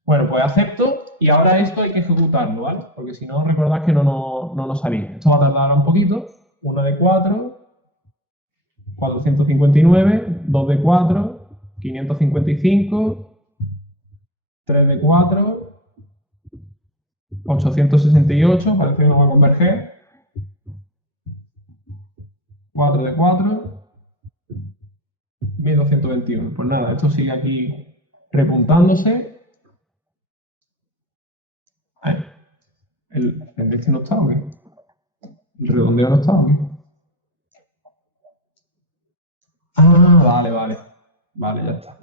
Bueno, pues acepto y ahora esto hay que ejecutarlo, ¿vale? Porque si no, recordad que no nos salía. Esto va a tardar un poquito. 1 de 4, 459, 2 de 4, 555, 3 de 4, 868, parece que no va a converger. 4 de 4, 1221. Pues nada, esto sigue aquí repuntándose. ¿El este no está o qué? ¿El redondeo no está o qué? Ah, vale. Vale, ya está.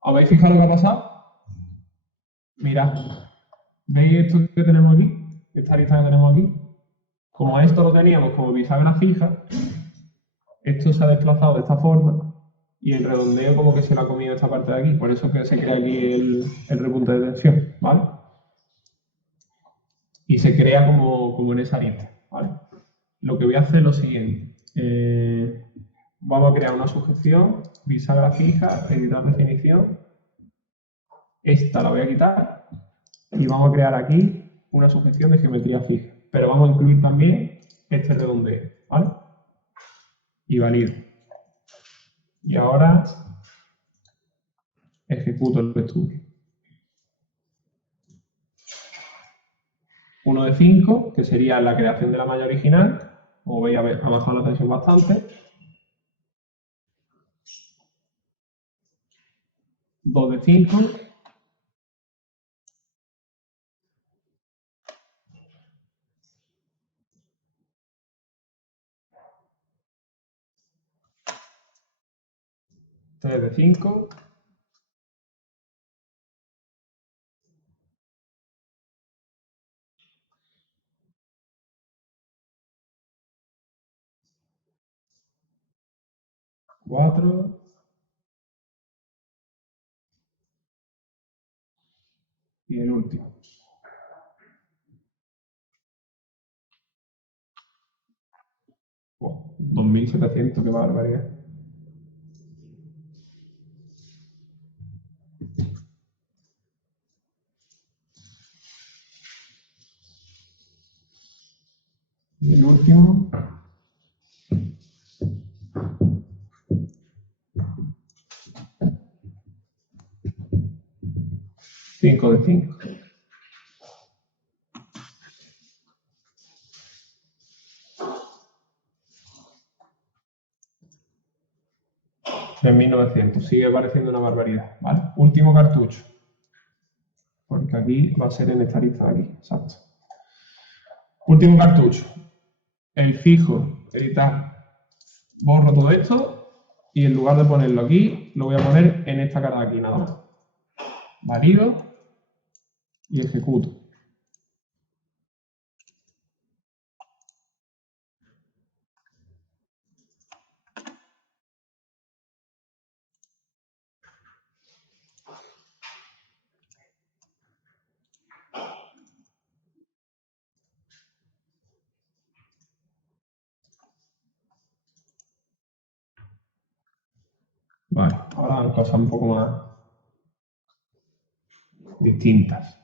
¿Habéis fijado lo que ha pasado? Mirad. ¿Veis esto que tenemos aquí? Esta lista que tenemos aquí. Como esto lo teníamos como bisagra fija, esto se ha desplazado de esta forma y el redondeo como que se lo ha comido esta parte de aquí. Por eso que se crea aquí el repunte de tensión, ¿vale? Y se crea como en esa lista, ¿vale? Lo que voy a hacer es lo siguiente. vamos a crear una sujeción, bisagra fija, editar definición. Esta la voy a quitar y vamos a crear aquí una sujeción de geometría fija. Pero vamos a incluir también este redondeo, ¿vale? Y valido. Y ahora ejecuto el estudio. 1 de 5, que sería la creación de la malla original. Como veis, ha bajado la tensión bastante. 2 de 5. 3 de 5. 4. Y el último. Wow, 2700, qué barbaridad. Y el último. 5 de 5. En 1900. Sigue pareciendo una barbaridad. ¿Vale? Último cartucho. Porque aquí va a ser en esta lista de aquí. Exacto. Último cartucho. El fijo, editar. Borro todo esto y en lugar de ponerlo aquí, lo voy a poner en esta cara de aquí nada más. Valido y ejecuto. Vale, ahora cosas un poco más distintas.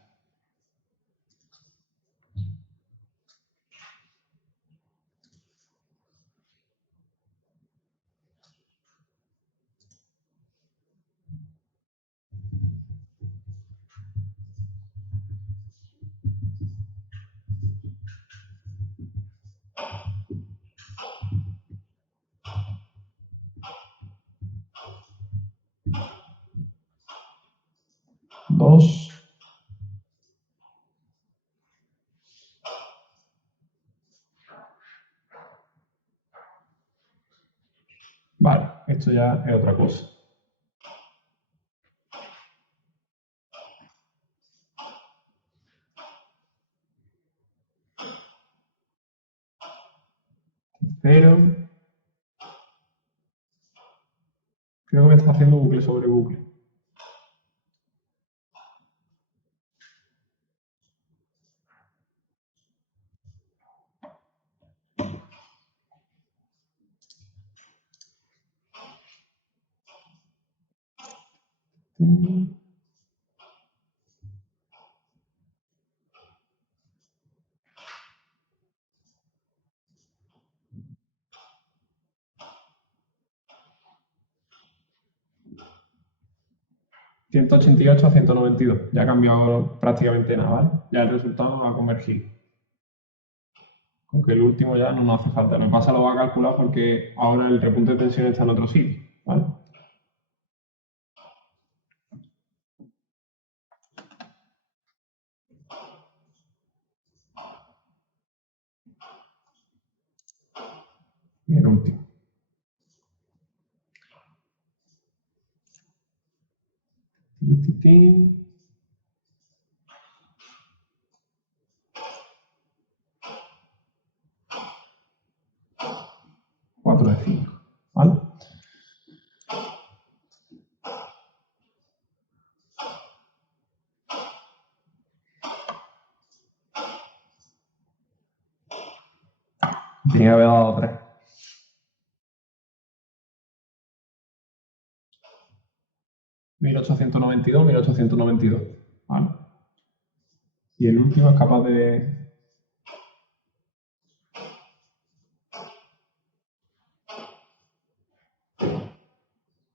Dos. Vale, esto ya es otra cosa. Pero creo que me está haciendo bucle sobre bucle. Mm. 188 a 192. Ya ha cambiado prácticamente nada, ¿vale? Ya el resultado no va a convergir. Aunque el último ya no nos hace falta. Lo que pasa lo va a calcular porque ahora el repunte de tensión está en otro sitio, ¿vale? Y el último. Tin. 4 de 5, ¿vale? Tenía que haber dado 3. 1892, 1892. ¿Vale? Y el último es capaz de...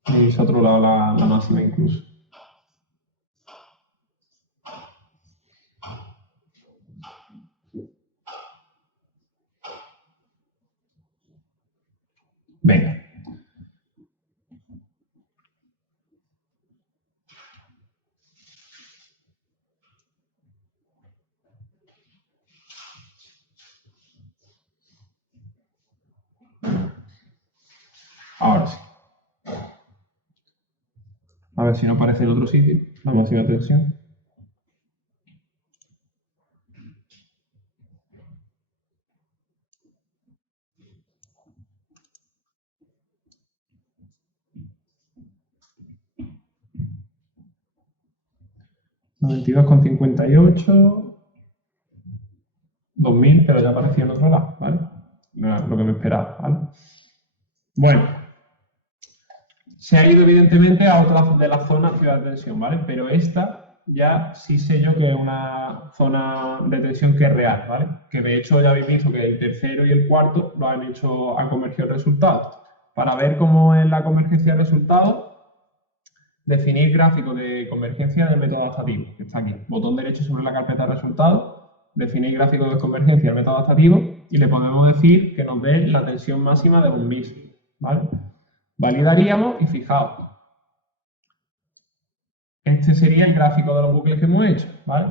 Y ese otro lado la máxima incluso. Venga. Ahora sí. A ver si no aparece en otro sitio la máxima tensión. $92,58, 2000, pero ya aparecía en otro lado, ¿vale? No era lo que me esperaba, ¿vale? Bueno, se ha ido evidentemente a otra de las zonas ciudad de tensión, ¿vale? Pero esta ya sí sé yo que es una zona de tensión que es real, ¿vale? Que de hecho ya habéis visto que el tercero y el cuarto lo han hecho, han convergido el resultado. Para ver cómo es la convergencia de resultados, definir gráfico de convergencia del método adaptativo, que está aquí. Botón derecho sobre la carpeta de resultados, definir gráfico de convergencia del método adaptativo y le podemos decir que nos dé la tensión máxima de un mismo, ¿vale? Validaríamos y fijaos, este sería el gráfico de los bucles que hemos hecho, ¿vale?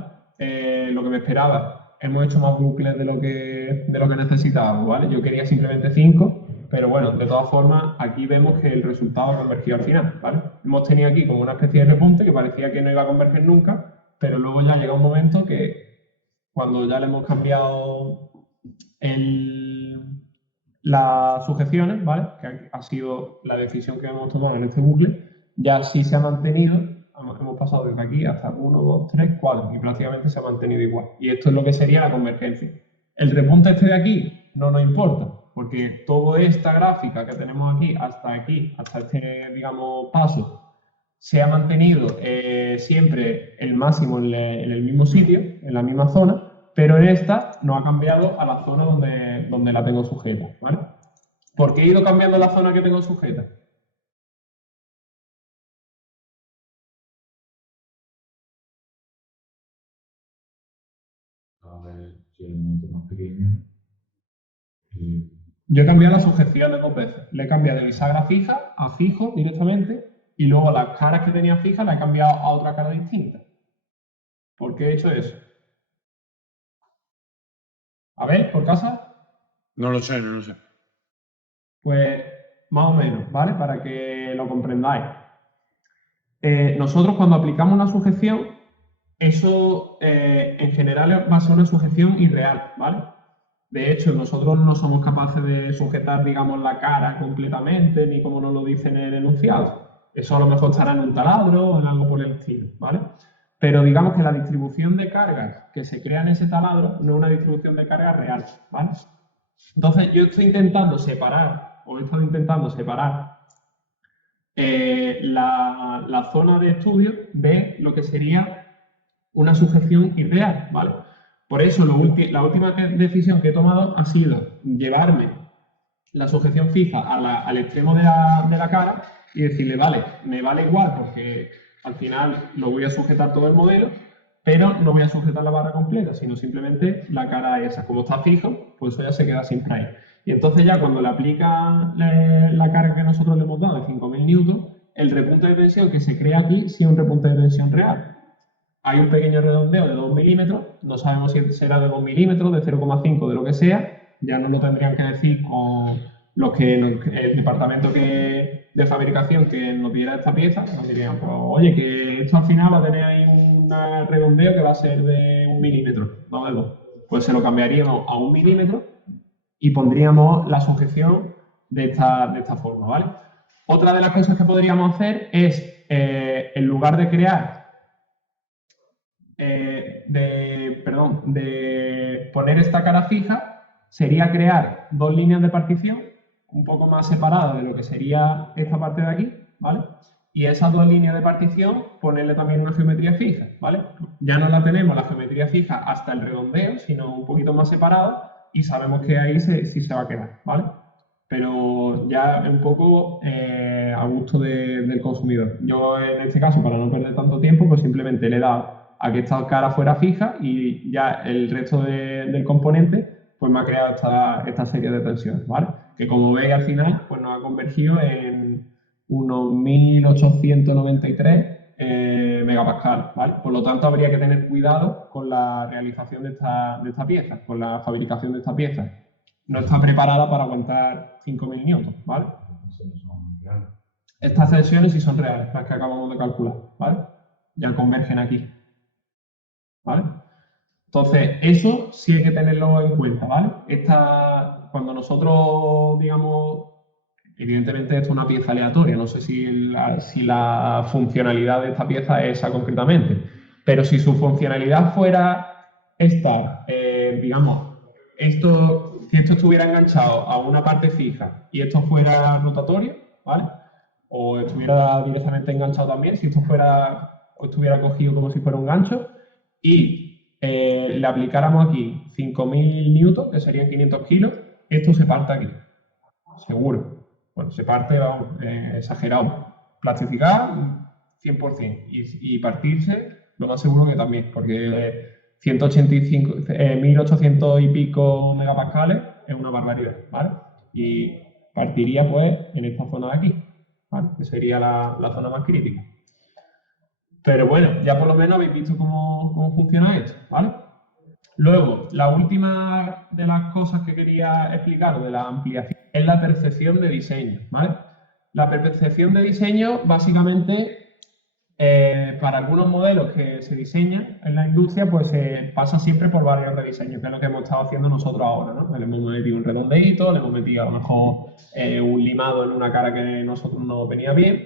Lo que me esperaba, hemos hecho más bucles de lo que necesitábamos, ¿vale? Yo quería simplemente 5, pero bueno, de todas formas, aquí vemos que el resultado ha convergido al final, ¿vale? Hemos tenido aquí como una especie de repunte que parecía que no iba a converger nunca, pero luego ya llega un momento que cuando ya le hemos cambiado las sujeciones, ¿vale? Que ha sido la decisión que hemos tomado en este bucle, ya sí se ha mantenido, hemos pasado desde aquí hasta 1, 2, 3, 4 y prácticamente se ha mantenido igual. Y esto es lo que sería la convergencia. El repunte este de aquí no nos importa, porque toda esta gráfica que tenemos aquí, hasta este, digamos, paso, se ha mantenido siempre el máximo en el mismo sitio, en la misma zona, pero en esta no ha cambiado a la zona donde la tengo sujeta, ¿vale? ¿Por qué he ido cambiando la zona que tengo sujeta? A ver si el elemento más pequeño. Yo he cambiado las sujeciones 2 veces. Le he cambiado de bisagra fija a fijo directamente y luego las caras que tenía fijas las he cambiado a otra cara distinta. ¿Por qué he hecho eso? A ver, por casa. No lo sé, no lo sé. Pues más o menos, ¿vale? Para que lo comprendáis. Nosotros cuando aplicamos una sujeción, eso en general va a ser una sujeción irreal, ¿vale? De hecho, nosotros no somos capaces de sujetar, digamos, la cara completamente, ni como nos lo dice en el enunciado. Eso a lo mejor estará en un taladro o en algo por el estilo, ¿vale? Pero digamos que la distribución de cargas que se crea en ese taladro no es una distribución de cargas real, ¿vale? Entonces yo estoy intentando separar, o he estado intentando separar la zona de estudio de lo que sería una sujeción irreal, ¿vale? Por eso la última decisión que he tomado ha sido llevarme la sujeción fija al extremo de la cara y decirle, vale, me vale igual porque al final lo voy a sujetar todo el modelo, pero no voy a sujetar la barra completa, sino simplemente la cara esa. Como está fijo, pues eso ya se queda siempre ahí. Y entonces ya cuando le aplica la carga que nosotros le hemos dado de 5000 newtons, el repunte de tensión que se crea aquí sí es un repunte de tensión real. Hay un pequeño redondeo de 2 milímetros, no sabemos si será de 2 milímetros, de 0,5, de lo que sea, ya nos lo tendrían que decir con el departamento de fabricación que nos diera esta pieza, nos dirían, pues, oye, que esto al final va a tener ahí un redondeo que va a ser de 1 milímetro, no de 2. Pues se lo cambiaríamos a 1 milímetro y pondríamos la sujeción de esta forma, ¿vale? Otra de las cosas que podríamos hacer es, en lugar de crear de poner esta cara fija, sería crear 2 líneas de partición un poco más separadas de lo que sería esta parte de aquí, ¿vale? y esas dos líneas de partición ponerle también una geometría fija, ¿vale? Ya no la tenemos la geometría fija hasta el redondeo, sino un poquito más separada y sabemos que ahí sí se va a quedar, ¿vale? Pero ya un poco a gusto del consumidor. Yo en este caso, para no perder tanto tiempo, pues simplemente le he dado a que esta cara fuera fija y ya el resto del componente pues me ha creado esta serie de tensiones, ¿vale? Que como veis al final pues nos ha convergido en unos 1893 megapascal, ¿vale? Por lo tanto habría que tener cuidado con la realización de esta pieza, con la fabricación de esta pieza. No está preparada para aguantar 5000 newtons, ¿vale? Estas tensiones sí son reales, las que acabamos de calcular, ¿vale? Ya convergen aquí, ¿vale? Entonces, eso sí hay que tenerlo en cuenta, ¿vale? Cuando nosotros, digamos, evidentemente esto es una pieza aleatoria, no sé si la funcionalidad de esta pieza es esa concretamente, pero si su funcionalidad fuera estar, digamos, si esto estuviera enganchado a una parte fija y esto fuera rotatorio, ¿vale? O estuviera directamente enganchado también, si esto estuviera cogido como si fuera un gancho y le aplicáramos aquí 5000 newtons, que serían 500 kilos, esto se parte aquí, seguro. Bueno, se parte, vamos, exagerado. Plastificar, 100%. Y partirse, lo más seguro que también, porque 1800 y pico megapascales es una barbaridad, ¿vale? Y partiría, pues, en esta zona de aquí, ¿vale? Que sería la zona más crítica. Pero bueno, ya por lo menos habéis visto cómo funciona esto, ¿vale? Luego, la última de las cosas que quería explicar de la ampliación es la percepción de diseño, ¿vale? La percepción de diseño, básicamente, para algunos modelos que se diseñan en la industria, pues se pasa siempre por varios rediseños, que es lo que hemos estado haciendo nosotros ahora, ¿no? Le hemos metido un redondeíto, le hemos metido a lo mejor un limado en una cara que a nosotros nos venía bien,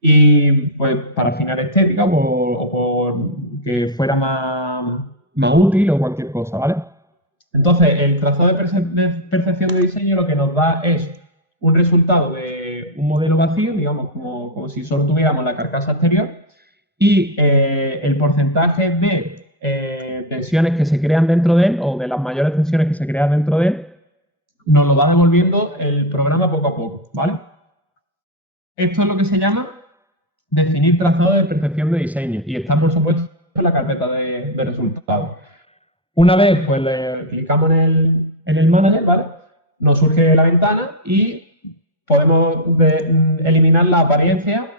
y pues para afinar estética o por que fuera más útil o cualquier cosa, ¿vale? Entonces, el trazado de percepción de diseño lo que nos da es un resultado de un modelo vacío, digamos, como si solo tuviéramos la carcasa exterior, y el porcentaje de tensiones que se crean dentro de él, o de las mayores tensiones que se crean dentro de él, nos lo va devolviendo el programa poco a poco, ¿vale? Esto es lo que se llama definir trazado de percepción de diseño, y está, por supuesto, en la carpeta de resultados. Una vez pues le clicamos en el manager, ¿vale? Nos surge la ventana y podemos eliminar la apariencia.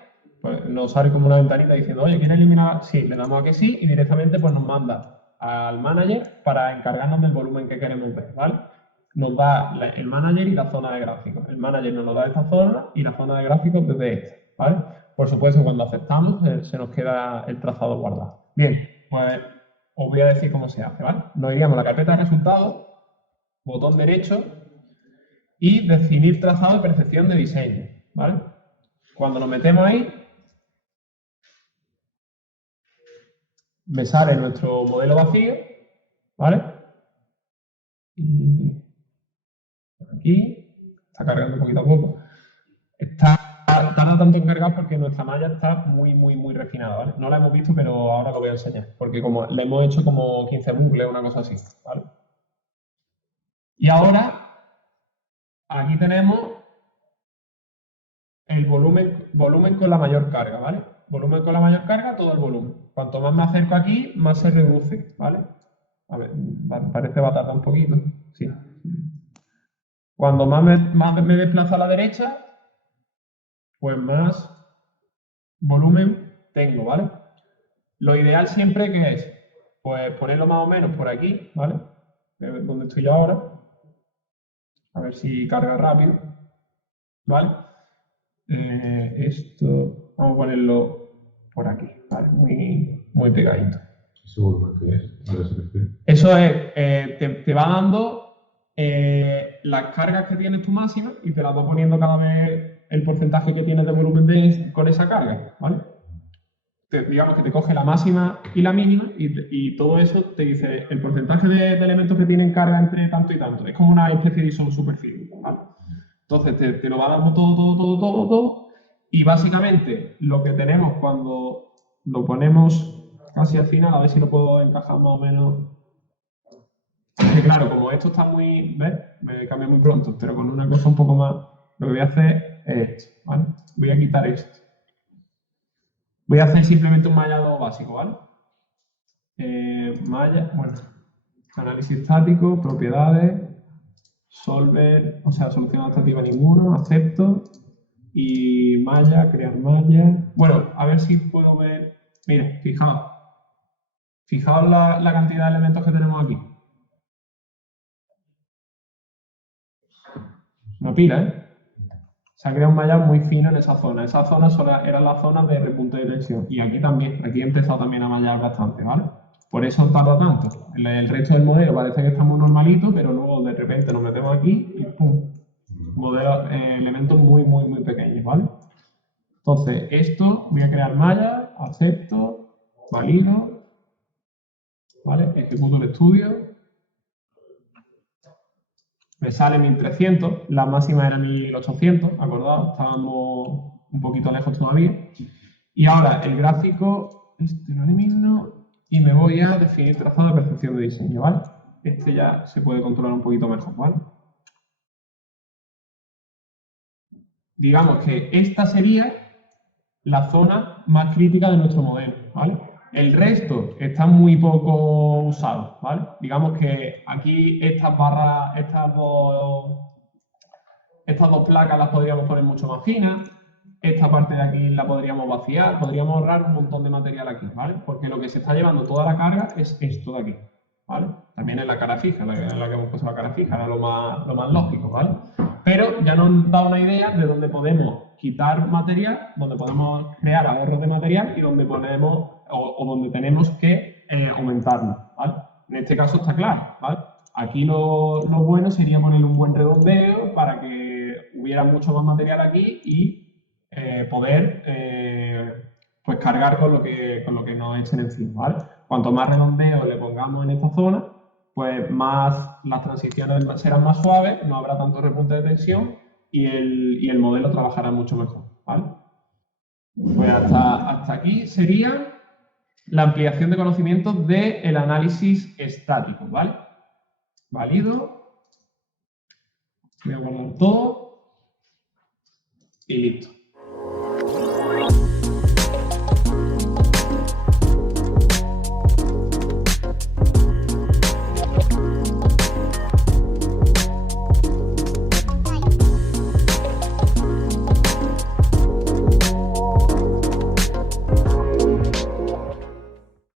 Pues nos sale como una ventanita diciendo, oye, ¿quieres eliminar? Sí, le damos a que sí y directamente pues nos manda al manager para encargarnos del volumen que queremos ver, ¿vale? Nos da el manager y la zona de gráficos. El manager nos lo da esta zona y la zona de gráficos desde esta, ¿vale? Por supuesto, cuando aceptamos se nos queda el trazado guardado. Bien, pues os voy a decir cómo se hace, ¿vale? Nos iríamos a la carpeta de resultados, botón derecho y definir trazado de percepción de diseño, ¿vale? Cuando nos metemos ahí, me sale nuestro modelo vacío, ¿vale? Y aquí está cargando poquito a poco. Tarda tanto en cargar porque nuestra malla está muy refinada, ¿vale? No la hemos visto, pero ahora lo voy a enseñar, porque como le hemos hecho como 15 bucles, una cosa así, ¿vale? Y ahora, aquí tenemos el volumen con la mayor carga, ¿vale? Volumen con la mayor carga, todo el volumen. Cuanto más me acerco aquí, más se reduce, ¿vale? A ver, parece que va a tardar un poquito. Sí. Cuando más me desplazo a la derecha, pues más volumen tengo, ¿vale? Lo ideal siempre que es, pues ponerlo más o menos por aquí, ¿vale? Donde estoy yo ahora. A ver si carga rápido, ¿vale? Esto, vamos a ponerlo por aquí, ¿vale? Muy pegadito. ¿Ese volumen qué es? ¿A qué se refiere? Eso es, te va dando las cargas que tienes tu máxima y te las va poniendo cada vez el porcentaje que tienes de volumen con esa carga, ¿vale? Digamos que te coge la máxima y la mínima y todo eso te dice el porcentaje de elementos que tienen carga entre tanto y tanto. Es como una especie de ISO super fino, ¿vale? Entonces te lo va dando todo. Y básicamente lo que tenemos cuando lo ponemos casi al final, a ver si lo puedo encajar más o menos. Que claro, como esto está muy, ¿ves? Me cambia muy pronto, pero con una cosa un poco más, lo que voy a hacer es esto, ¿vale? Voy a quitar esto. Voy a hacer simplemente un mallado básico, ¿vale? Malla, bueno, análisis estático, propiedades, solver, o sea, solución adaptativa ninguno, acepto. Y malla, crear malla. Bueno, a ver si puedo ver. Mira, fijaos. Fijaos la cantidad de elementos que tenemos aquí. Una pila, ¿eh? Se ha creado un mallado muy fino en esa zona. Esa zona era la zona de repunte de tensión. Y aquí también. Aquí he empezado también a mallar bastante, ¿vale? Por eso tarda tanto. El resto del modelo parece que está muy normalito, pero luego de repente nos metemos aquí y ¡pum! Elementos muy, muy, muy pequeños, ¿vale? Entonces, esto, voy a crear malla, acepto, valido, ¿vale? Ejecuto el estudio. Me sale 1300, la máxima era 1800, ¿acordado? Estábamos un poquito lejos todavía. Y ahora el gráfico, este lo elimino y me voy a definir trazado de percepción de diseño, ¿vale? Este ya se puede controlar un poquito mejor, ¿vale? Digamos que esta sería la zona más crítica de nuestro modelo, ¿vale? El resto está muy poco usado, ¿vale? Digamos que aquí estas barras, estas dos placas las podríamos poner mucho más finas, esta parte de aquí la podríamos vaciar, podríamos ahorrar un montón de material aquí, ¿vale? Porque lo que se está llevando toda la carga es esto de aquí, ¿vale? También en la cara fija, en la que hemos puesto la cara fija, era lo más lógico, ¿vale? Pero ya nos da una idea de dónde podemos quitar material, donde podemos crear ahorros de material y donde ponemos o donde tenemos que aumentarlo, ¿vale? En este caso está claro, ¿vale? Aquí lo bueno sería poner un buen redondeo para que hubiera mucho más material aquí y poder pues cargar con lo que nos echen encima, ¿vale? Cuanto más redondeo le pongamos en esta zona, pues más las transiciones serán más suaves, no habrá tanto repunte de tensión y el modelo trabajará mucho mejor, ¿vale? Pues hasta aquí sería la ampliación de conocimientos del análisis estático, ¿vale? Valido. Voy a guardar todo y listo.